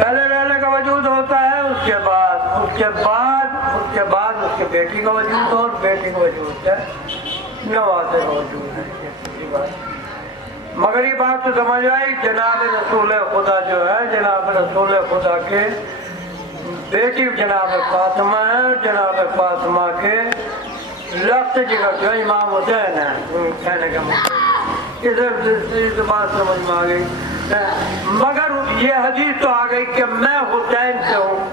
پہلے لالا کا وجود ہوتا ہے، اس کے بعد اس کے بیٹی کا وجود اور بیٹی کا وجود ہے، نوازے کا وجود ہے، یہ پوری بات۔ مگر یہ بات تو سمجھ آئی، جناب رسول خدا جو ہے، جناب رسول خدا کے بیٹی جناب فاطمہ ہے، جناب فاطمہ کے لفظ جگر جو امام حسین ہے، کہنے کا مطلب اس بات سمجھ میں آ گئی۔ مگر یہ حدیث تو آ گئی کہ میں حسین سے ہوں،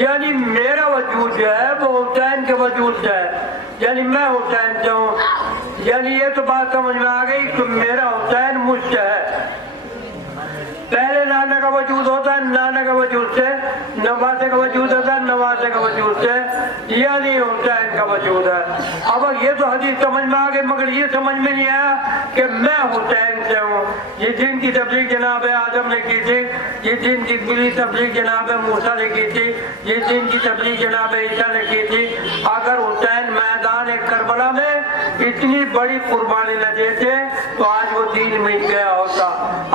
یعنی میرا وجود جو ہے وہ حسین کے وجود سے ہے، یعنی میں حسین سے ہوں، یعنی یہ تو بات سمجھ میں آ گئی کہ میرا حسین مجھ سے ہے۔ پہلے نانا کا وجود ہوتا ہے، نانا کا وجود سے، نواسے کا وجود ہوتا ہے، نواسے کا وجود سے، یعنی حسین کا وجود ہے۔ اب یہ تو حدیث سمجھ میں آ گئی، مگر یہ سمجھ میں نہیں آیا کہ میں حسین سے ہوں۔ یہ دین کی تبلیغ جناب آدم نے کی تھی، یہ دین کی تبلیغ جناب موسیٰ نے کی تھی، یہ دین کی تبلیغ جناب عیسیٰ نے کی تھی۔ اگر حسین میدان کربلا میں اتنی بڑی قربانی نہ دیتے تو آج وہ دین مٹ گیا ہوتا۔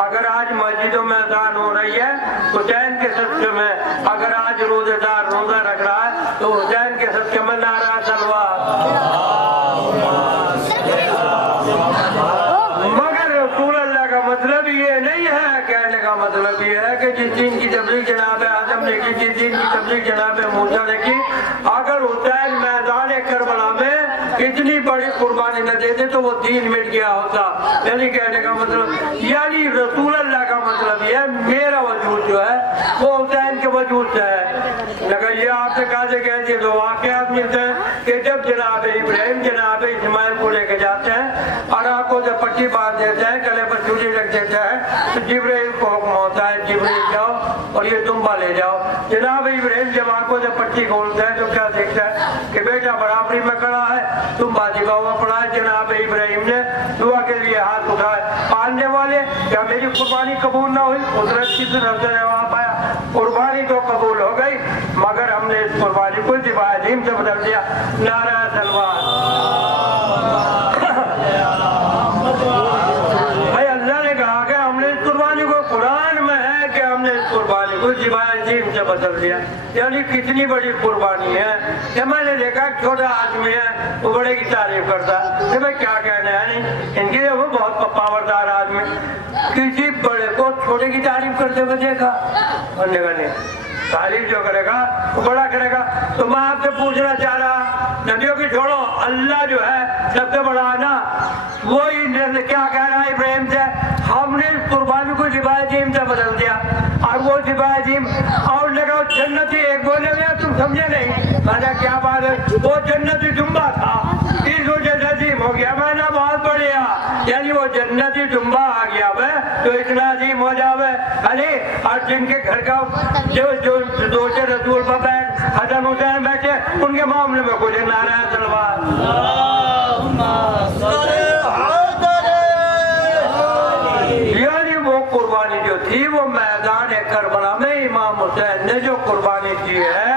اگر آج مسجدوں میں اذان ہو رہی ہے حسین کے صدقے میں، اگر آج روزے دار روزہ رکھ رہا ہے تو حسین کے صدقے میں نعرہ تلوار۔ مگر رسول اللہ کا مطلب یہ نہیں ہے، کہنے کا مطلب یہ ہے کہ جس دین کی تبلیغ جناب آدم نے کی، جس دین کی تبلیغ جناب موسیٰ نے کی، اگر حسین میدان کربلا میں اتنی بڑی قربانی نہ دیتے تو وہ دین مٹ گیا ہوتا۔ یعنی کہنے کا مطلب، یعنی رسول اللہ کا مطلب یہ ہے میرا وجود جو ہے وہ حسین کے وجود سے ہے۔ لیکن یہ آپ سے کہا سے کہتے ہیں تو واقعات ملتے ہیں کہ جب جناب ابراہیم جناب اسماعیل کو لے کے جاتے ہیں اور آنکھوں سے پٹی باندھ دیتے ہیں، گلے پر چوڑی رکھ دیتے ہیں، تو جبرائیل کو حکم ہوتا ہے جبرائیل جاؤ اور یہ دمبا لے جاؤ۔ جناب ابراہیم جب آنکھوں سے پٹی کھولتے ہیں تو کیا دیکھتا ہے کہ بیٹا برابری میں کھڑا ہے، دمبا جگا ہوا پڑا ہے۔ جناب ابراہیم نے دعا کے لیے ہاتھ اٹھائے، پالنے والے کیا میری قربانی قبول نہ ہوئی؟ قدرت کی طرف سے جواب آیا، قربانی تو قبول ہو گئی مگر ہم نے اس قربانی کو ذبح عظیم سے بدل دیا۔ نعرہ تلوار۔ بھائی اللہ نے کہا کہ ہم نے اس قربانی کو، قرآن میں ہے کہ ہم نے اس قربانی کو ذبح عظیم سے بدل دیا، یعنی کتنی بڑی قربانی ہے کہ میں نے دیکھا چھوٹا آدمی ہے وہ بڑے کی تعریف کرتا ہے کہ میں کیا کہنا ہے، نہیں ان کی وہ بہت پاوردار آدمی، کسی بڑے کو چھوٹے کی تعریف کرتے ہوئے دیکھا، بننے کا نہیں، تعریف جو کرے گا وہ بڑا کرے گا۔ تو میں آپ سے پوچھنا چاہ رہا، نبیوں کی چھوڑو، اللہ جو ہے سب سے بڑا ہے نا، وہی کیا کہہ رہا ہے ابراہیم سے، ہم نے اس قربانی کو ذبح عظیم سے بدل دیا، اور وہ ذبح عظیم اور لگا جنتی ایک بولے گیا، تم سمجھے نہیں، میں نے کیا بات ہے، وہ جنتی دمبا تھا، اس وجہ سے عظیم ہو گیا، میں نے بہت بڑھیا، یعنی وہ جنتی دمبا آ گیا ہے تو اتنا عظیم ہو جاوے۔ علی اور جن کے گھر کا جو دوسرے رسول پر بیٹھ حسن حسین بیٹھے ان کے معاملے میں کچھ نعرہ تلوار۔ یعنی وہ قربانی جو تھی وہ میدان کربلا میں امام حسین نے جو قربانی کی ہے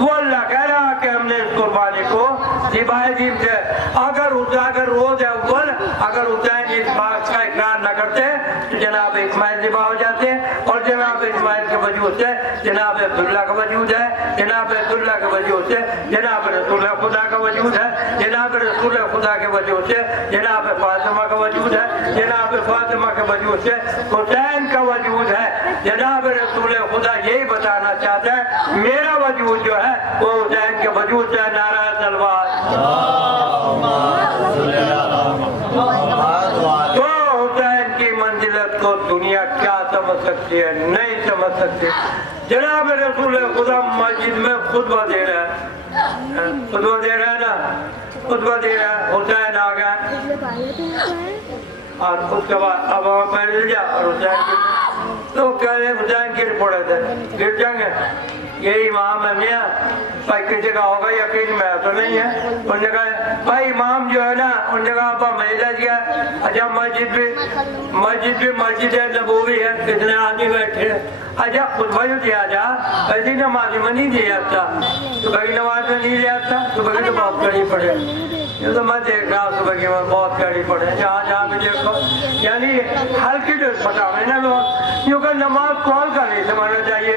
وہ اللہ کہہ رہا کہ ہم نے اس قربانی کو ذبح عظیم سے، اگر روز اول اگر حسین اس بات کا اقرار نہ کرتے تو جناب اسماعیل ذبح ہو جاتے، اور جناب اسماعیل کے وجود سے جناب عبداللہ کا وجود ہے، جناب عبداللہ کے وجود سے جناب رسول خدا کا وجود ہے، جناب رسول خدا کے وجود سے جناب فاطمہ کا وجود ہے، جناب فاطمہ کے وجود سے حسین کا وجود ہے۔ جناب رسول خدا یہی بتانا چاہتا ہے میرا وجود جو ہے وہ حسین کے وجود سے۔ نعرہ تلوار۔ تو حسین کی منزلت کو دنیا کیا سمجھ سکتی ہے؟ نہیں سمجھ سکتی۔ جناب رسول خدا مسجد میں خطبہ دے رہا ہے، خطبہ دے رہا ہے نا، خطبہ دے رہا ہے، حسین آ گیا اور اس کے بعد اب میں مل جا اور حسین تو کہہ رہے حسین گر پڑے تھے، گر جائیں گے، یہی امام ہے میاں بھائی کسی کا ہوگا یقین میں تو نہیں ہے۔ انہوں نے کہا بھائی امام جو ہے نا، انہوں نے کہا آپ مہیلا کیا، اچھا مسجد بھی مسجد نبوی ہے، کتنے آدمی بیٹھے، اچھا خطبہ جو دیا جا ایسی نماز میں نہیں دیا جاتا، صبح کی نماز میں نہیں دیا جاتا، صبح کی تو بہت کڑی پڑے، یہ تو میں دیکھ رہا ہوں صبح کی بہت کڑی پڑے، جہاں بھی دیکھو، یعنی ہلکی جو پٹا ہے نا لوگ، کیونکہ نماز کون کا نہیں سمجھنا چاہیے،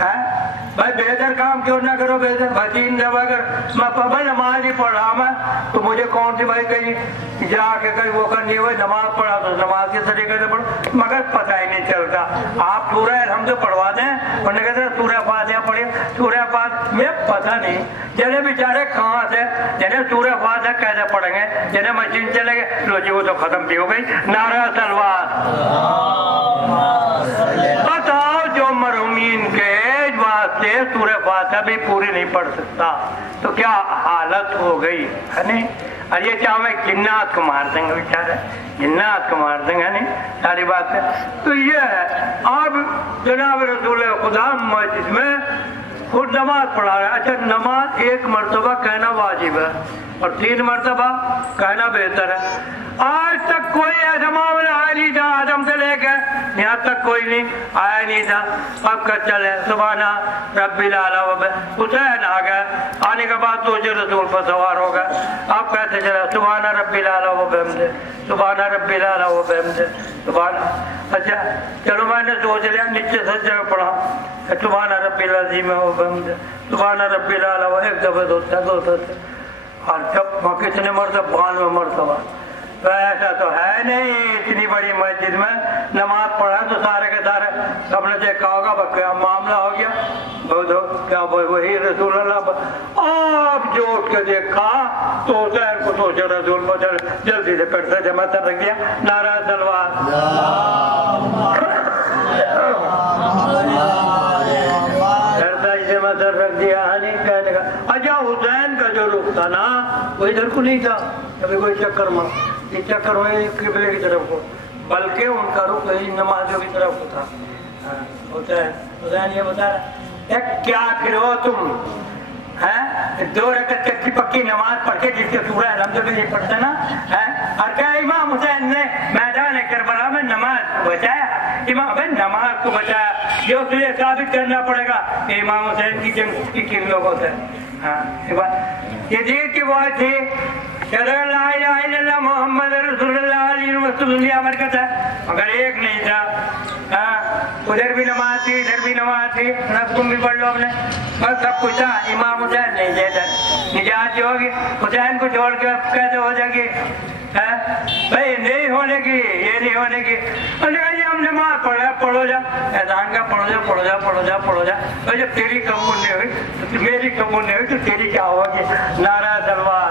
ہے بھائی بہتر کام کیوں نہ کرو بہتر بھائی 3 دفعہ اگر میں نماز ہی پڑھ رہا میں تو مجھے کون سی بھائی کہیں جا کے کہیں وہ کرنی ہوئی نماز پڑھا تو نماز کے طریقے سے پڑھو مگر پتہ ہی نہیں چلتا آپ سورہ الحمد پڑھوا دیں انہوں نے کہتے ہیں سورہ فاتحہ پڑھیے سورہ فاتحہ میں پتہ نہیں جنہیں بیچارے کہاں سے جنہیں سورہ فاتحہ کیسے پڑھیں گے جنہیں مشین چلے گئے لو جی وہ تو ختم بھی ہو گئی نعرہ تلوار بتاؤ جو مرحومین کے واسطے سورہ فاتحہ بھی پوری نہیں پڑھ سکتا تو کیا حالت ہو گئی ہے نہیں اور یہ چاہے جنات کو مار دیں گے بیچارے جنات کو مار دیں گے نہیں ساری بات ہے تو یہ ہے اب جناب رسول خدا مسجد میں خود نماز پڑھا رہا ہے اچھا نماز 1 مرتبہ کہنا واجب ہے اور 3 مرتبہ کہنا بہتر ہے آج تک کوئی ایسا معاملہ آیا نہیں تھا آدم سے لے کے یہاں تک کوئی نہیں آیا نہیں تھا اب کہ چلے سبحانہ ربی الاعلیٰ حسین آ گئے آنے کے بعد تو رسول پر سوار ہو گئے اب کہتے چلے سبحانہ ربی الاعلیٰ وبحمدہ سبحانہ ربی الاعلیٰ وبحمدہ سبحانہ اچھا چلو میں نے سوچ لیا نیچے سجدے میں پڑھا سبحانہ ربی العظیم وبحمدہ سبحانہ ربی الاعلیٰ ایک دفعہ ہوتا تھا اور جب کتنے مرتبہ 92 مرتبہ تو ایسا تو ہے نہیں اتنی بڑی مسجد میں نماز پڑھا تو سارے کے سارے سب نے دیکھا ہوگا کیا معاملہ ہو گیا کیا وہی رسول اللہ آپ جو اٹھ کے دیکھا تو حسین کو سوچے رسول کو جلدی سے پیٹ سے جمع کر رکھ دیا نعرہ تلوار مدر رکھ دیا کہنے کا اچھا حسین کا جو رخ تھا نا وہ ادھر کو نہیں تھا کبھی کوئی چکر میں یہ چکر ہوئے قبلے کی طرف کو بلکہ ان کا رخ نمازوں کی طرف کو تھا حسین یہ بتا رہا کیا کرو تم ہے 2 رکعت کچی پکی نماز پڑھ کے جس کے سورہ الحمد بھی نہیں پڑھتا نا اور کیا امام حسین نے میدان کربلا میں نماز بچایا امام نماز کو بچایا یہ اس لیے ثابت کرنا پڑے گا کہ امام حسین کی جنگ کی کن لوگوں سے یہ دیر کی بات تھی لا الہ الا اللہ محمد رسول اللہ علیہ وسلم برکت ہے مگر ایک نہیں تھا ادھر بھی نماز تھی ادھر بھی نماز تھی تم بھی پڑھ لو اپنے بس سب کچھ تھا امام حسین نہیں جیسا نجات جو ہوگی حسین کو چھوڑ کے کیسے ہو جائے گی بھائی نہیں ہونے کی یہ نہیں ہونے کی ہم نماز پڑھو جا اذان کا پڑھو جا اور جب تیری قبول نہیں ہوئی تو میری قبول نہیں ہوئی تو تیری کیا ہوگی نعرہ تلوار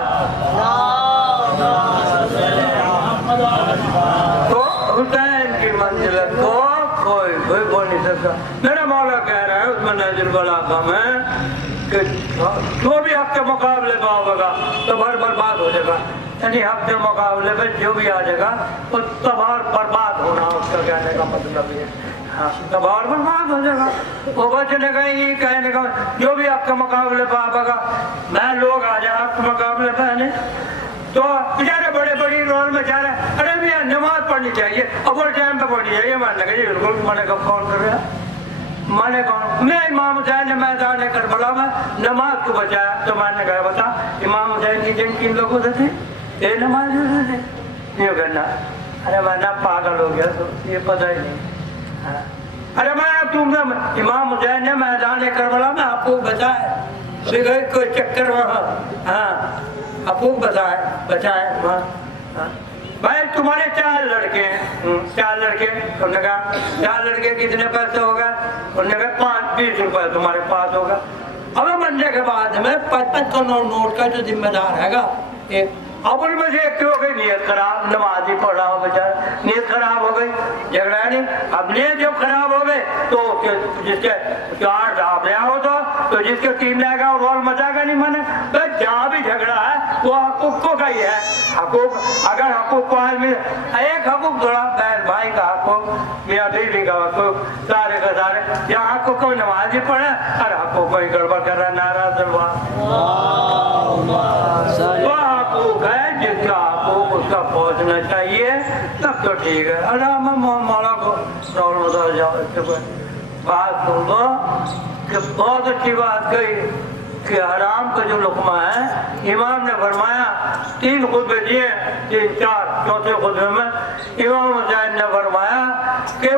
تو حسین کی منزلت کو کوئی بول نہیں سکتا میرا مولا کہہ رہا ہے اس میں نازل بلاغہ میں کہ جو بھی حق کے مقابلے پہ ہوگا تو برباد ہو جائے گا یعنی حق کے مقابلے میں جو بھی آ جائے گا وہ تباہ برباد ہونا اس کا کہنے کا مطلب ہے تباہ برباد ہو جائے گا وہ بچنے کا یہ کہنے کا جو بھی آپ کے مقابلے پہ آئے گا میں لوگ آ جائے آپ کے مقابلے پہ نہیں تو بیچارے بڑے بڑی رول میں جا رہے ہیں ارے بھیا نماز پڑھنی چاہیے اول ٹائم پہ پڑھنی چاہیے ماننے کا یہ بالکل میں نے کب کون کر رہا میں نے کہا میں امام حسین نے میدان کربلا میں نماز کو بچایا تو میں نے کہا بتا امام حسین کی جنگ کن لوگوں سے تھی یہ نماز سے تھی یہ کرنا ارے میں نہ پاگل ہو گیا تو یہ پتہ ہی نہیں ارے میں تم نے امام حسین نے میدان کربلا میں آپ کو بچایا کوئی چکر وہاں ہاں آپ کو بچائے وہاں بھائی تمہارے 4 لڑکے ہیں 4 لڑکے انہوں نے کہا 4 لڑکے کتنے پیسے ہوگا انہوں نے کہا 20 روپے تمہارے پاس ہوگا اب مرنے کے بعد ہمیں 55 نوٹ کا جو ذمہ دار ہے گا اب ان میں سے ایک ہو گئی نیت خراب نماز ہی پڑھ رہا ہوں بیچارہ نیت خراب ہو گئی جھگڑا نہیں اب نیت جب خراب ہو گئے تو جس کے 4 ڈھاب رہا ہو تو جس کے 3 لے گا رول مچا گا نہیں مانے بس جہاں بھی جھگڑا ہے وہ حقوق کا ہی ہے حقوق اگر حقوق کو ایک حقوق تھوڑا بہن بھائی کا حقوق میاں بیوی کا حقوق سارے کا سارے یہاں حقوق کو نماز ہی پڑھے اور حقوق کو ہی گڑبڑ کر رہا ہے نعرہ تلوار وہ حقوق ہے جس کا حقوق اس کا پہنچنا چاہیے تب تو ٹھیک ہے علامہ مولا کو بات سن لو کہ بہت اچھی بات کہی کہ حرام کا جو لقمہ ہے امام نے فرمایا 3 خطبے دیے 3 4 چوتھے خطبے میں امام حسین نے فرمایا کہ